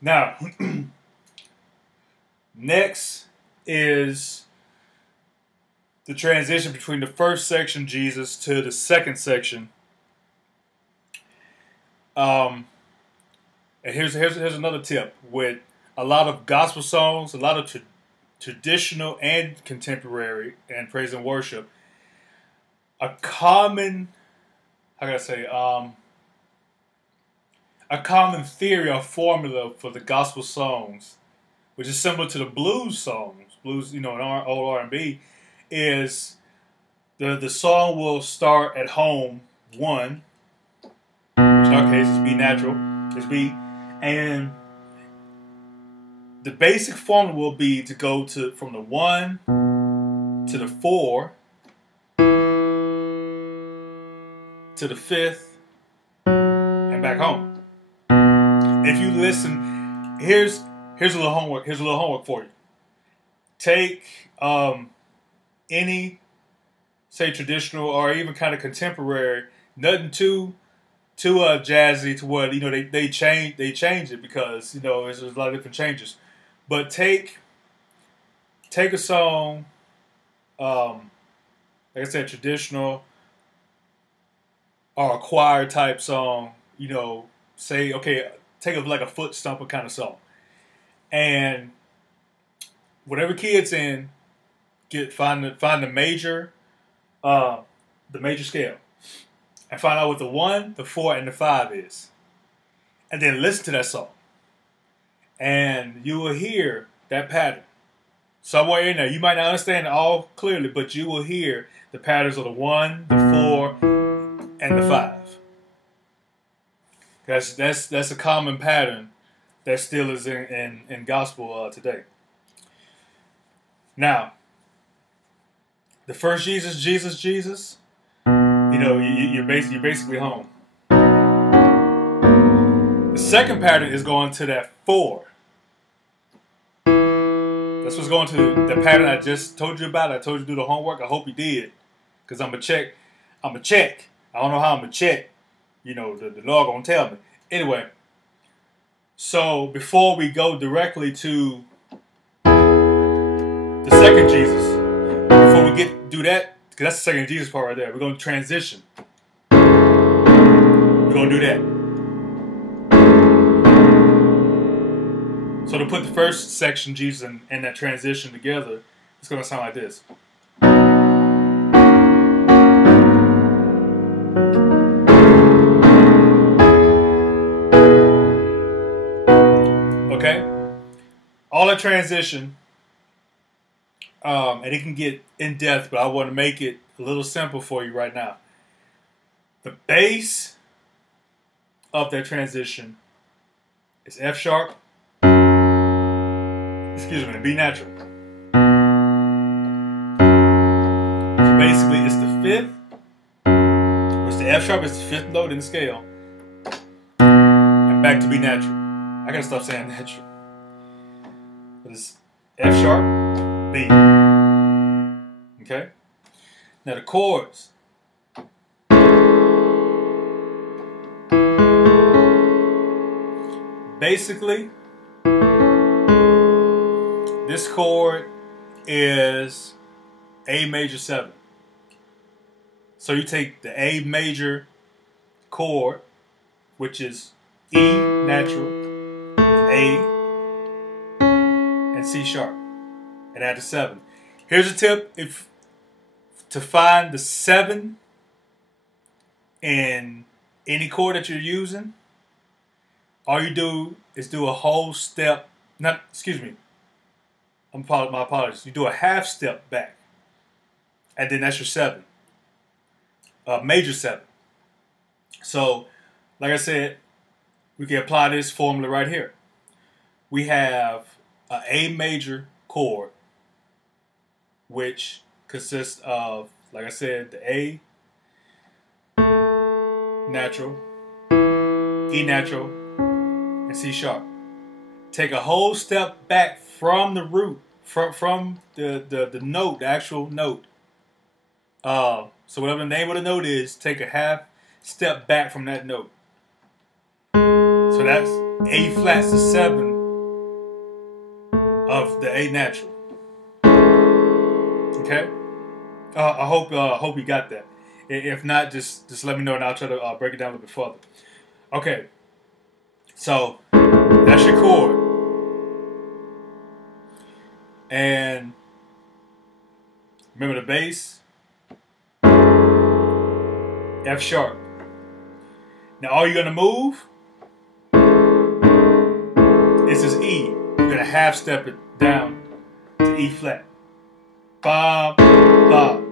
Now, next is the transition between the first section, Jesus, to the second section. And here's another tip with a lot of gospel songs, a lot of traditional and contemporary and praise and worship. A common, how can I say, a common theory or formula for the gospel songs, which is similar to the blues songs, blues, in old R&B, is the song will start at home one, which in our case is B natural, is B, and the basic formula will be to go from the 1 to the 4 to the 5th and back home. If you listen, here's a little homework. Here's a little homework for you. Take any, say, traditional or even kind of contemporary, nothing too jazzy to what they change it because there's a lot of different changes. But take a song, like I said, traditional or a choir type song. Say okay, take like a foot stomper kind of song, and whatever key it's in, find the major scale, and find out what the 1, the 4, and the 5 is, and then listen to that song, and you will hear that pattern somewhere in there. You might not understand it all clearly, but you will hear the patterns of the 1, the 4, and the 5. That's a common pattern that still is in gospel today. Now, the first Jesus, you're basically home. The second pattern is going to that 4. That's what's going to the pattern I just told you about. I told you to do the homework. I hope you did, because I'm a check. I don't know how I'm gonna check. The Lord gonna tell me. Anyway, so before we go directly to the second Jesus, before we do that, because that's the second Jesus part right there, we're gonna transition. We're gonna do that. So to put the first section Jesus and that transition together, it's gonna sound like this. All that transition, and it can get in depth, but I want to make it a little simple for you right now. The base of that transition is F sharp, B natural. So basically it's the 5th, which the F sharp is the 5th note in the scale, and back to B natural. I gotta stop saying natural. It's F sharp, B. Okay? Now the chords. Basically, this chord is A major 7. So you take the A major chord, which is E natural, A, and C sharp, and add the 7. Here's a tip: to find the 7 in any chord that you're using, all you do is do a whole step. My apologies. You do a half step back, and then that's your 7, major 7. So, like I said, we can apply this formula right here. We have an A major chord, which consists of, like I said, the A natural, E natural, and C sharp. Take a whole step back from the root, from the note, the actual note. So whatever the name of the note is, take a half step back from that note. So So that's A flats to 7 of the A natural. Okay. I hope you got that. If not, just let me know and I'll try to break it down a little bit further. Okay. So that's your chord. And remember the bass, F sharp. Now all you're gonna move is this E. You're gonna half step it down to E flat. Bob, bob,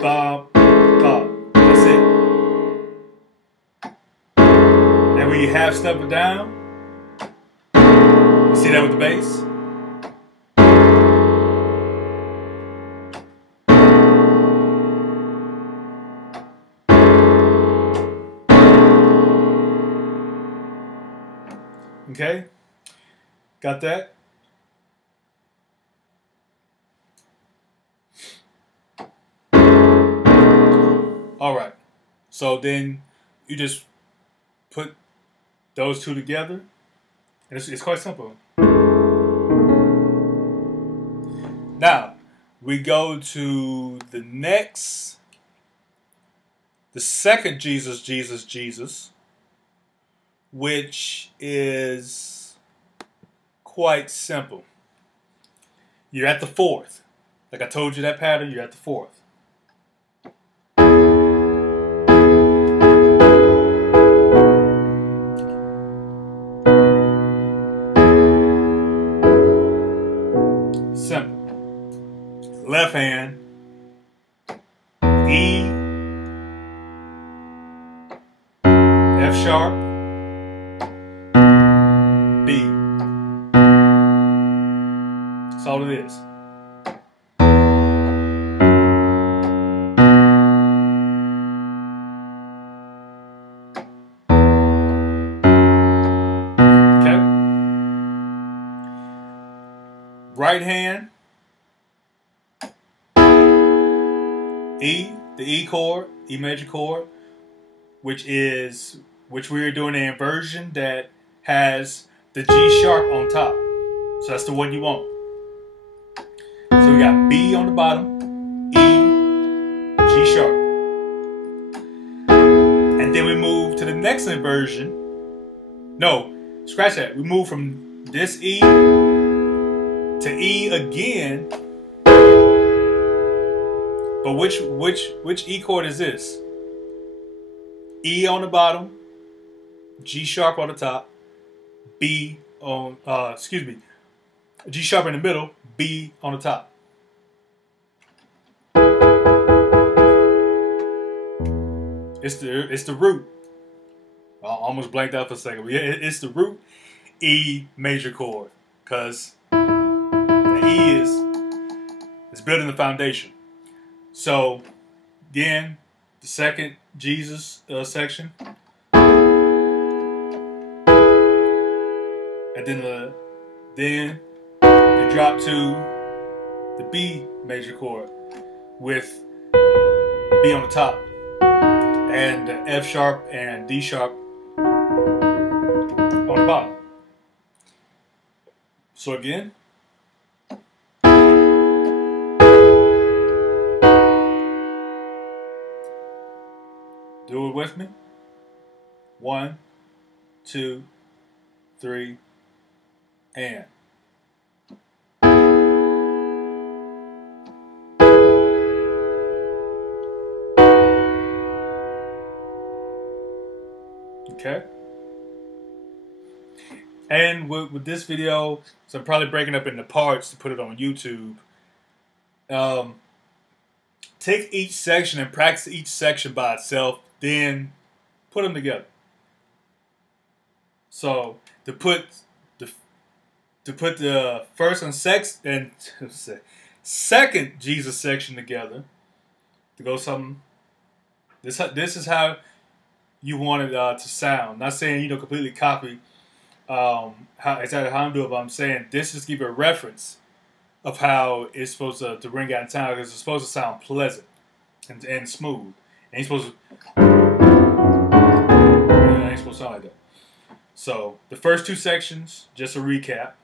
bob, bob. That's it. And when you half step it down, you see that with the bass? Okay, got that? All right, so then you just put those two together, and it's quite simple. Now, we go to the second Jesus, Jesus, Jesus, which is quite simple. You're at the fourth. Like I told you that pattern, you're at the fourth. Simple. Left hand, E, F sharp, B. That's all it is. Okay. Right hand, E, the E chord, E major chord, which we are doing an inversion that has the G sharp on top. So that's the one you want. So we got B on the bottom, E, G sharp. And then we move to the next inversion. No, scratch that. We move from this E to E again. But which E chord is this? E on the bottom, G sharp on the top, B on G sharp in the middle, B on the top. It's the root. I almost blanked out for a second. But yeah, it's the root E major chord, because the E is building the foundation. So again, the second Jesus section, and then you drop to the B major chord with the B on the top, and the F sharp and D sharp on the bottom. So again, do it with me. 1, 2, 3, and. Okay. And with this video, so I'm probably breaking up into parts to put it on YouTube. Take each section and practice each section by itself, then put them together. So to put the first and second Jesus section together, to go something. This is how you want it to sound. Not saying completely copy exactly how I'm doing, but I'm saying this is to give you a reference of how it's supposed to ring out in time, because it's supposed to sound pleasant and smooth. It ain't supposed to sound like that. So the first two sections, just a recap.